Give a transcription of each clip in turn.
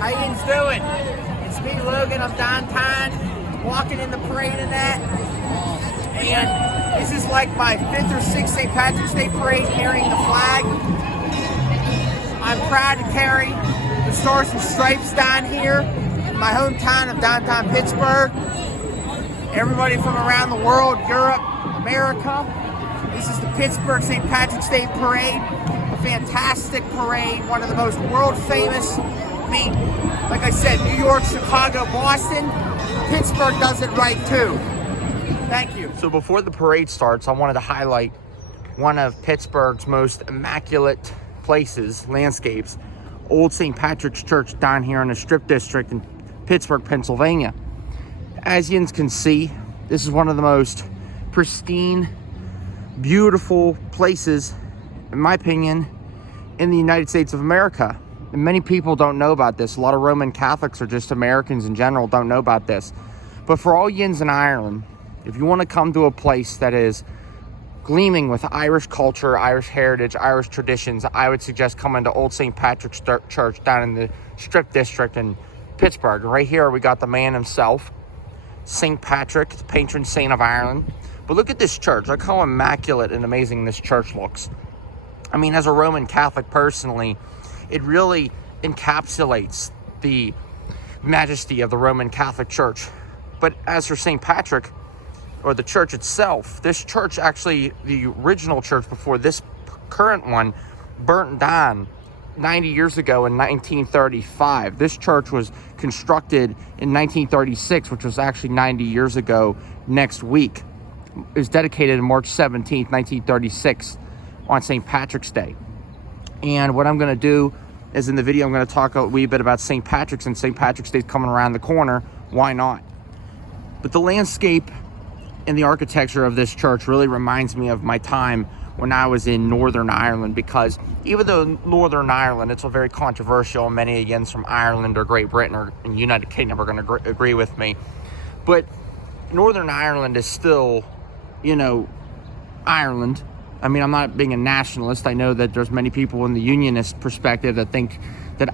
How yous doing? It's me, Logan. I'm downtown, walking in the parade and that. And this is like my 5th or 6th St. Patrick's Day parade carrying the flag. I'm proud to carry the Stars and Stripes down here in my hometown of downtown Pittsburgh. Everybody from around the world, Europe, America. This is the Pittsburgh St. Patrick's Day Parade. A fantastic parade, one of the most world famous. Like I said, New York, Chicago, Boston. Pittsburgh does it right too. Thank you. So before the parade starts, I wanted to highlight one of Pittsburgh's most immaculate places, landscapes, Old St. Patrick's Church down here in the Strip District in Pittsburgh, Pennsylvania. As you can see, this is one of the most pristine, beautiful places, in my opinion, in the United States of America. And many people don't know about this. A lot of Roman Catholics or just Americans in general don't know about this. But for all yins in Ireland, if you want to come to a place that is gleaming with Irish culture, Irish heritage, Irish traditions, I would suggest coming to Old St. Patrick's Church down in the Strip District in Pittsburgh. Right here we got the man himself, St. Patrick, the patron saint of Ireland. But look at this church. Look how immaculate and amazing this church looks. I mean, as a Roman Catholic personally, it really encapsulates the majesty of the Roman Catholic Church. But as for St. Patrick, or the church itself, this church actually, the original church before this current one, burnt down 90 years ago in 1935. This church was constructed in 1936, which was actually 90 years ago next week. It was dedicated on March 17th, 1936 on St. Patrick's Day. And what I'm going to do is in the video, I'm going to talk a wee bit about St. Patrick's, and St. Patrick's Day coming around the corner. Why not? But the landscape and the architecture of this church really reminds me of my time when I was in Northern Ireland, because even though Northern Ireland, it's a very controversial, many against from Ireland or Great Britain or United Kingdom are going to agree with me, but Northern Ireland is still, you know, Ireland. I mean, I'm not being a nationalist. I know that there's many people in the unionist perspective that think that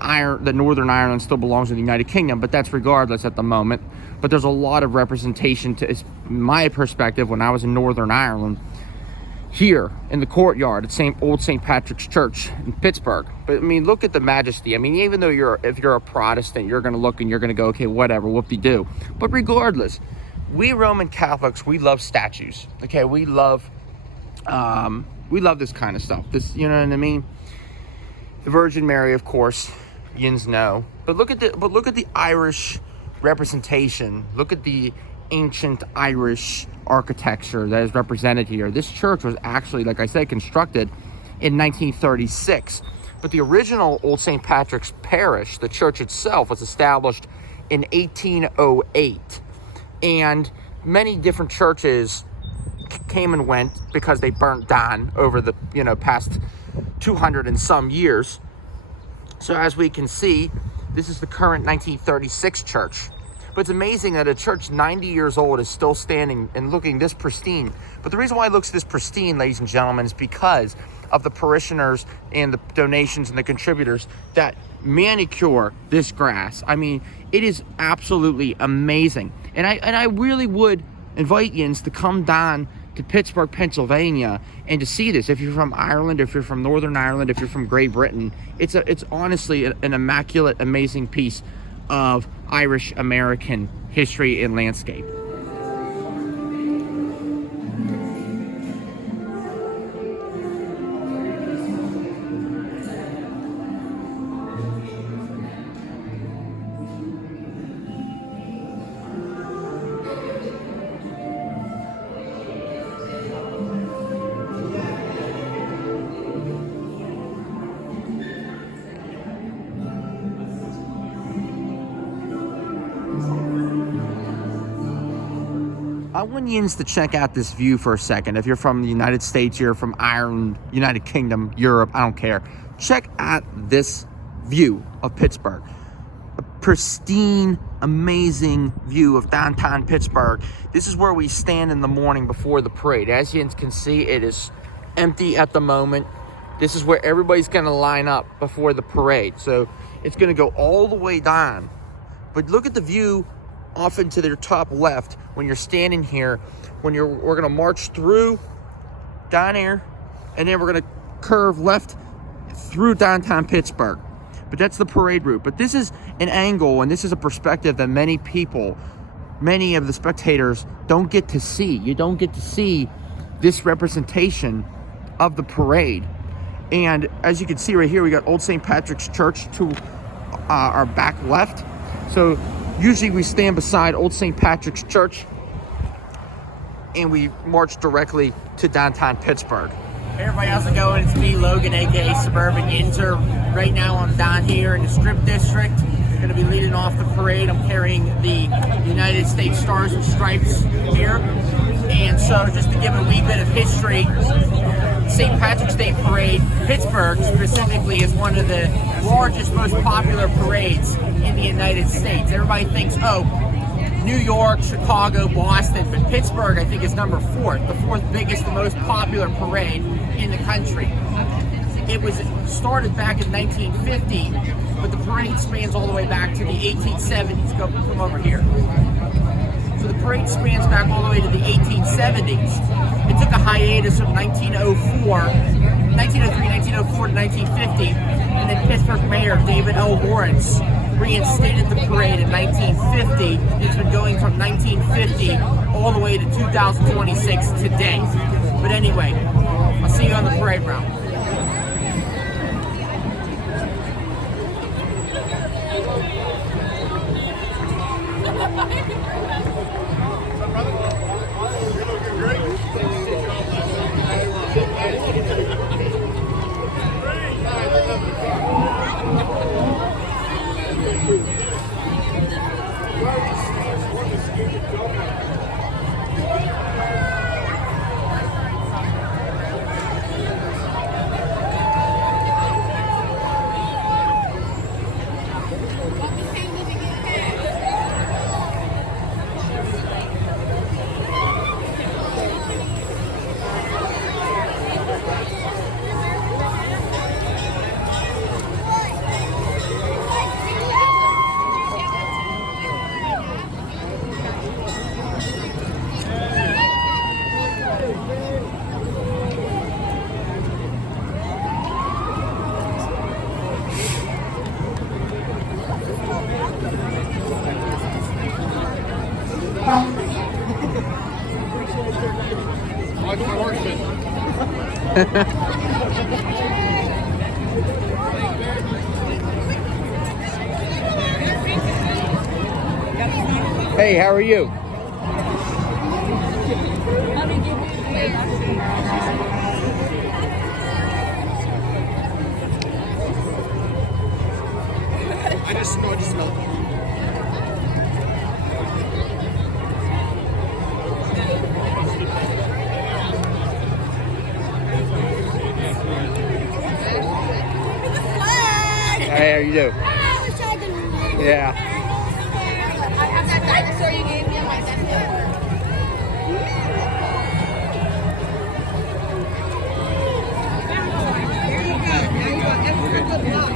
Northern Ireland still belongs to the United Kingdom, but that's regardless at the moment. But there's a lot of representation to my perspective when I was in Northern Ireland, here in the courtyard at Old St. Patrick's Church in Pittsburgh. But I mean, look at the majesty. I mean, even though if you're a Protestant, you're going to look and you're going to go, okay, whatever, whoop-de-doo. But regardless, we Roman Catholics, we love statues. Okay, we love this kind of stuff. This, you know what I mean? The Virgin Mary, of course, yins know. But look at the Irish representation. Look at the ancient Irish architecture that is represented here. This church was actually, like I said, constructed in 1936. But the original Old St. Patrick's Parish, the church itself, was established in 1808. And many different churches came and went because they burnt down over the past 200 and some years. So as we can see, this is the current 1936 church. But it's amazing that a church 90 years old is still standing and looking this pristine. But the reason why it looks this pristine, ladies and gentlemen, is because of the parishioners and the donations and the contributors that manicure this grass. I mean, it is absolutely amazing. And I really would invite yins to come down to Pittsburgh, Pennsylvania, and to see this. If you're from Ireland, if you're from Northern Ireland, if you're from Great Britain, it's honestly an immaculate, amazing piece of Irish American history and landscape. I want yins to check out this view for a second. If you're from the United States, you're from Ireland, United Kingdom, Europe, I don't care. Check out this view of Pittsburgh. A pristine, amazing view of downtown Pittsburgh. This is where we stand in the morning before the parade. As you can see, it is empty at the moment. This is where everybody's gonna line up before the parade. So It's going to go all the way down. But look at the view off into their top left when you're standing here. We're going to march through down here, and then we're going to curve left through downtown Pittsburgh. But that's the parade route. But this is an angle, and this is a perspective that many people, many of the spectators don't get to see. You don't get to see this representation of the parade. And as you can see right here, we got Old St. Patrick's Church to our back left. So usually we stand beside Old St. Patrick's Church and we march directly to downtown Pittsburgh. Hey everybody, how's it going? It's me, Logan, aka Suburban Yinzer. Right now I'm down here in the Strip District. I'm going to be leading off the parade. I'm carrying the United States Stars and Stripes here. And so just to give a wee bit of history, St. Patrick's Day Parade, Pittsburgh specifically, is one of the largest, most popular parades in the United States. Everybody thinks, oh, New York, Chicago, Boston, but Pittsburgh, I think, is number 4, the 4th biggest, the most popular parade in the country. It was started back in 1950, but the parade spans all the way back to the 1870s. Come over here. So the parade spans back all the way to the 1870s. It took a hiatus from 1903, 1904 to 1950, and then Pittsburgh Mayor David L. Lawrence reinstated the parade in 1950. It's been going from 1950 all the way to 2026 today. But anyway, I'll see you on the parade route. Hey, how are you? I just smelled it. Hey, how you doing? Yeah. I have that dinosaur you gave me on my desk at work. There you go. Now you got extra good luck.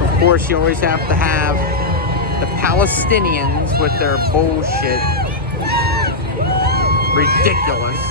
Of course, you always have to have the Palestinians with their bullshit. Ridiculous.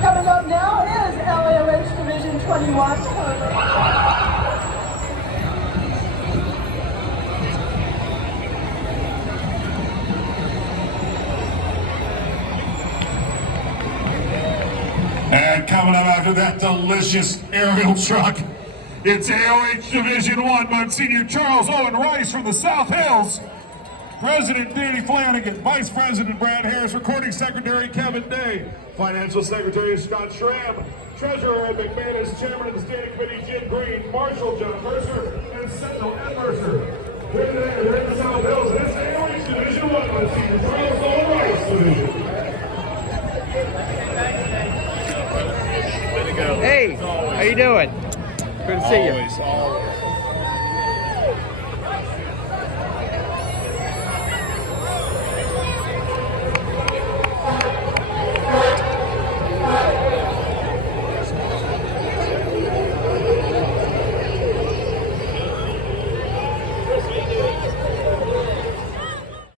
Coming up now is LAOH Division 21. And coming up after that delicious aerial truck, it's AOH Division 1, Monsignor Charles Owen Rice from the South Hills, President Danny Flanagan, Vice President Brad Harris, Recording Secretary Kevin Day, Financial Secretary Scott Schramm, Treasurer Ed McManus, Chairman of the Standing Committee Jim Green, Marshal John Mercer, and Sentinel Ed Mercer. Here today, they're in the South Hills, and it's AOH Division 1, Monsignor Charles Owen Rice Division. Hey, how you doing? Good to see you. Always.